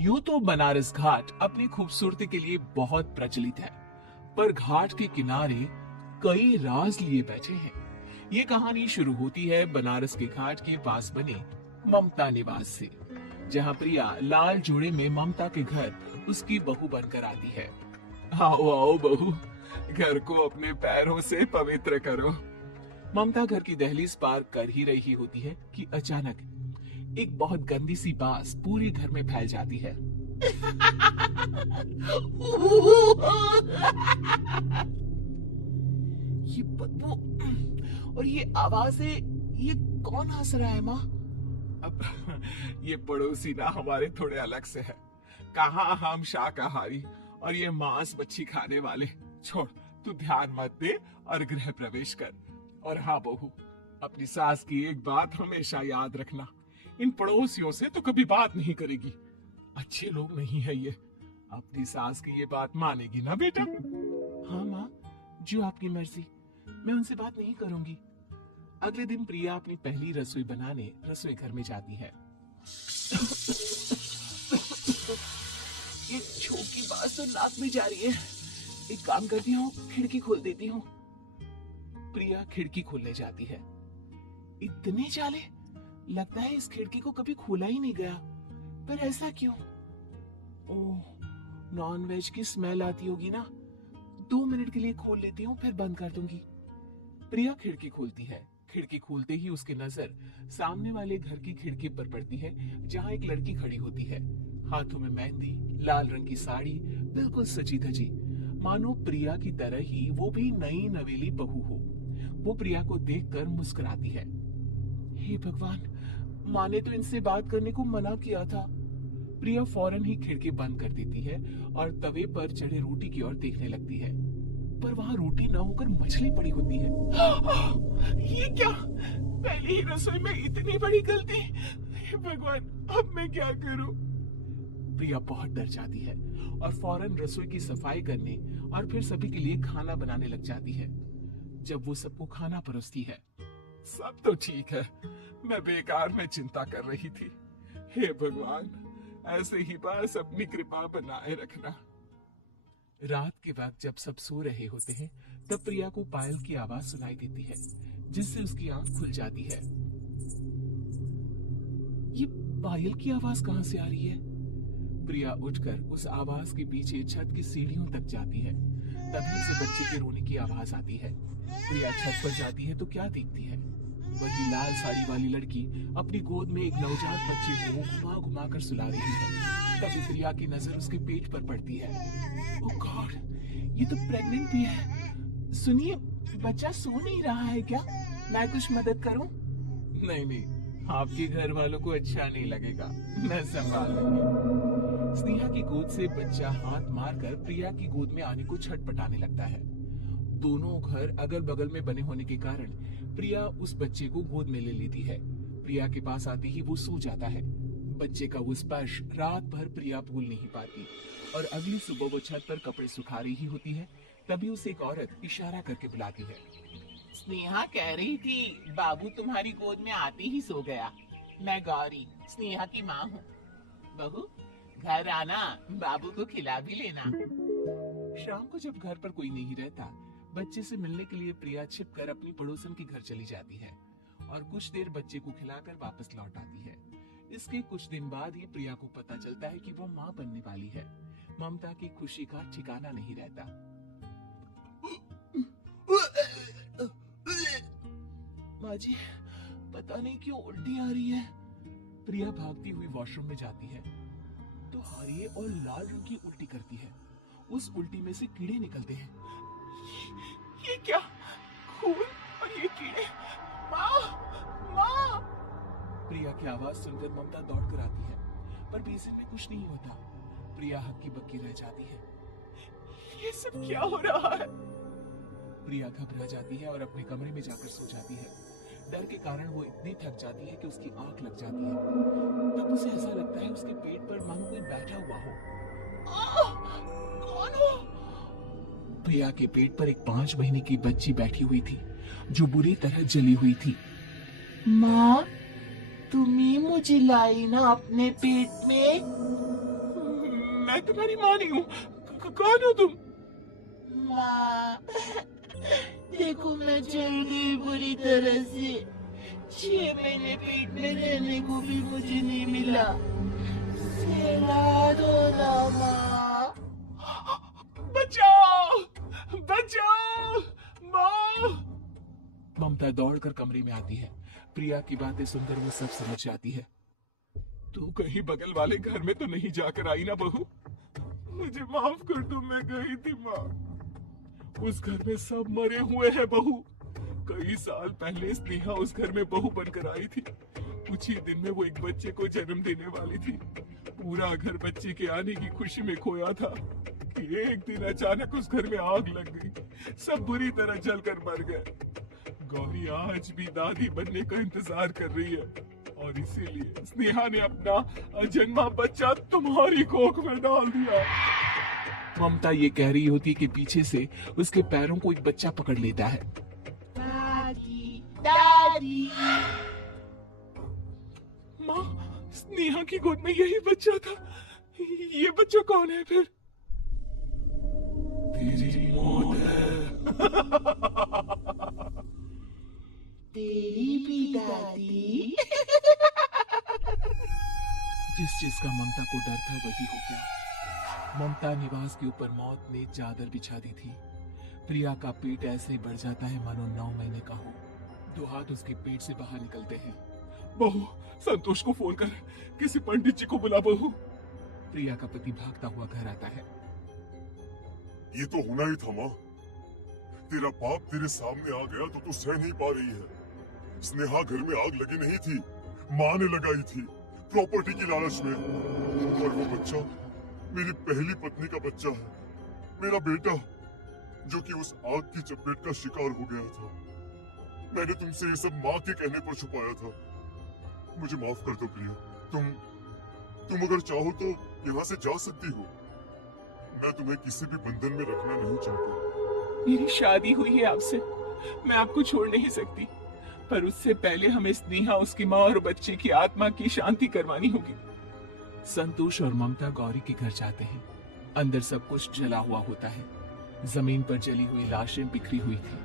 यूं तो बनारस घाट अपनी खूबसूरती के लिए बहुत प्रचलित है, पर घाट के किनारे कई राज लिए बैठे हैं। ये कहानी शुरू होती है बनारस के घाट के पास बने ममता निवास से, जहां प्रिया लाल जोड़े में ममता के घर उसकी बहू बनकर आती है। आओ आओ बहू, घर को अपने पैरों से पवित्र करो। ममता घर की दहलीज पार कर ही रही होती है कि अचानक एक बहुत गंदी सी बास पूरी घर में फैल जाती है। ये बदबू और ये आवाजें, ये कौन हंस रहा है माँ? अब ये पड़ोसी ना हमारे थोड़े अलग से है। कहाँ हम शाकाहारी और ये मांस मच्छी खाने वाले। छोड़, तू ध्यान मत दे और गृह प्रवेश कर। और हाँ बहू, अपनी सास की एक बात हमेशा याद रखना, इन पड़ोसियों से तो कभी बात नहीं करेगी। अच्छे लोग नहीं है ये। अपनी सास की ये बात मानेगी ना बेटा? हाँ माँ, जो आपकी मर्जी, मैं उनसे बात नहीं करूंगी। अगले दिन प्रिया अपनी पहली रसोई बनाने रसोई घर में जाती है। ये छोटी बात तो नाक में जा रही है। एक काम करती हूँ, खिड़की खोल देती हूँ। प्रिया खिड़की खोलने जाती है। इतने जाले, लगता है इस खिड़की को कभी खोला ही नहीं गया। पर ऐसा क्यों? ओह, नॉन वेज की स्मेल आती होगी ना। 2 मिनट के लिए खोल लेती हूँ, फिर बंद कर दूंगी। प्रिया खिड़की खोलती है। खिड़की खोलते ही उसकी नजर सामने वाले घर की खिड़की पर पड़ती है, जहाँ एक लड़की खड़ी होती है। हाथों में मेहंदी, लाल रंग की साड़ी, बिल्कुल सजी धजी, मानो प्रिया की तरह ही वो भी नई नवेली बहू हो। वो प्रिया को देखकर मुस्कुराती है। हे भगवान, माँ ने तो इनसे बात करने को मना किया था। प्रिया फौरन ही खिड़की बंद कर देती है और तवे पर चढ़े रोटी की ओर देखने लगती है, पर वहाँ रोटी न होकर मछली पड़ी होती है। ये क्या? पहली ही रसोई में इतनी बड़ी गलती! हे भगवान, अब मैं क्या करूं? प्रिया बहुत डर जाती है और फौरन रसोई की सफाई करने और फिर सभी के लिए खाना बनाने लग जाती है। जब वो सबको खाना परोसती है, सब तो ठीक है, मैं बेकार में चिंता कर रही थी। हे भगवान, ऐसे ही बस अपनी कृपा बनाए रखना। रात के वक्त जब सब सो रहे होते हैं, तब प्रिया को पायल की आवाज सुनाई देती है, जिससे उसकी आंख खुल जाती है। ये पायल की आवाज कहाँ से आ रही है? प्रिया उठकर उस आवाज के पीछे छत की सीढ़ियों तक जाती है। तभी उसे बच्चे के रोने की आवाज आती है। प्रिया छत पर जाती है तो क्या देखती है? वही लाल साड़ी वाली लड़की अपनी गोद में एक नवजात बच्चे को घुमा घुमा कर सुला रही है। तभी प्रिया की नजर उसके पेट पर पड़ती है। ओह गॉड, ये तो प्रेग्नेंट भी है। सुनिए, बच्चा सो नहीं रहा है क्या? मैं कुछ मदद करूं? नहीं नहीं, आपके घर वालों को अच्छा नहीं लगेगा, मैं संभाल लूंगी। स्नेहा की गोद से बच्चा हाथ मारकर प्रिया की गोद में आने को छटपटाने लगता है। दोनों घर अगल बगल में बने होने के कारण प्रिया उस बच्चे को गोद में ले लेती है। प्रिया के पास आते ही वो सो जाता है। बच्चे का वो स्पर्श रात भर प्रिया भूल नहीं पाती और अगली सुबह वो छत पर कपड़े सुखा रही होती है। तभी उसे एक औरत इशारा करके बुलाती है। स्नेहा कह रही थी बाबू तुम्हारी गोद में आते ही सो गया। मैं गौरी, स्नेहा की माँ हूँ। बहू, घर आना, बाबू को खिला भी लेना। शाम को जब घर पर कोई नहीं रहता, बच्चे से मिलने के लिए प्रिया छिपकर अपनी पड़ोसन के घर चली जाती है और कुछ देर बच्चे को खिलाकर वापस लौट आती है। इसके कुछ दिन बाद ही प्रिया को पता चलता है कि वो माँ बनने वाली है। ममता की खुशी का ठिकाना नहीं रहता। माँ जी, पता नहीं क्यों उल्टी आ रही है। प्रिया भागती हुई वॉशरूम में जाती है तो हरे और लाल रंग की उल्टी करती है। उस उल्टी में से कीड़े निकलते हैं। ये क्या? खून और ये कीड़े! माँ! माँ! प्रिया की आवाज सुनकर ममता दौड़कर आती है, पर बेसिन में कुछ नहीं होता। प्रिया हक्की बक्की रह जाती है। ये सब क्या हो रहा है? प्रिया घबरा जाती है और अपने कमरे में जाकर सो जाती है। डर के कारण वो इतनी थक जाती है कि उसकी आंख लग जाती है। तब उसे ऐसा लगता है उसके पेट पर मानो कोई बैठा हुआ हो। कौन हो? प्रिया के पेट पर एक 5 महीने की बच्ची बैठी हुई थी, जो बुरी तरह जली हुई थी। माँ, तुम्ही मुझे लाई ना अपने पेट में? मैं तुम्हारी माँ नहीं हूँ। कौन हो तुम? माँ, देखो मैं जल गई बुरी तरह से। 6 महीने पेट में रहने को भी मुझे नहीं मिला। सहला दो ना माँ। बचाओ, बचाओ, माँ। ममता दौड़कर कमरे में आती है। प्रिया की बातें सुनकर वो सब समझ जाती है। तू कहीं बगल वाले घर में तो नहीं जाकर आई ना बहू? मुझे माफ कर दो, मैं गई थी माँ। उस घर में सब मरे हुए हैं बहू। कई साल पहले स्नेहा उस घर में बहू बनकर आई थी। कुछ ही दिन में वो एक बच्चे को जन्म देने वाली थी। पूरा घर बच्चे के आने की खुशी में खोया था कि एक दिन अचानक उस घर में आग लग गई। सब बुरी तरह जलकर मर गए। गौरी आज भी दादी बनने का इंतजार कर रही है और इसीलिए स्नेहा ने अपना अजन्मा बच्चा तुम्हारी कोख में डाल दिया। ममता ये कह रही होती कि पीछे से उसके पैरों को एक बच्चा पकड़ लेता है। दादी, दादी। माँ, स्नेहा की गोद में यही बच्चा था। ये बच्चा कौन है फिर? तेरी मौत है। तेरी भी दादी। जिस चीज का ममता को डर था वही हो गया। ममता निवास के ऊपर मौत ने चादर बिछा दी थी। प्रिया का पेट ऐसे बढ़ जाता है मानो 9 महीने का हो। 2 हाथ उसके पेट से बाहर निकलते हैं। बहू, संतोष को फोन कर, किसी पंडित जी को बुला बहू। प्रिया का पति भागता हुआ घर आता है। ये तो होना ही था माँ। तेरा बाप तेरे सामने आ गया तो तू सह नहीं पा रही है। स्नेहा घर में आग लगी नहीं थी, माँ ने लगाई थी प्रॉपर्टी की लालच में। और वो बच्चा मेरी पहली पत्नी का बच्चा है, मेरा बेटा, जो कि उस आग की चपेट का शिकार हो गया था। मैंने तुमसे ये सब माँ के कहने पर छुपाया था। मुझे माफ कर दो प्रिया। तुम अगर चाहो तो यहाँ से जा सकती हो। मैं तुम्हें किसी भी बंधन में रखना नहीं चाहती। मेरी शादी हुई है आपसे, मैं आपको छोड़ नहीं सकती, पर उससे पहले हमें स्नेहा, उसकी माँ और बच्चे की आत्मा की शांति करवानी होगी। संतोष और ममता गौरी के घर जाते हैं। अंदर सब कुछ जला हुआ होता है। जमीन पर जली हुई लाशें बिखरी हुई थी।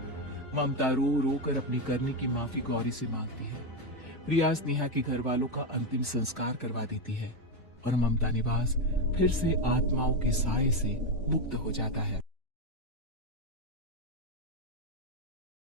ममता रो रो कर अपनी करने की माफी गौरी से मांगती है। प्रिया स्नेहा के घर वालों का अंतिम संस्कार करवा देती है और ममता निवास फिर से आत्माओं के साए से मुक्त हो जाता है।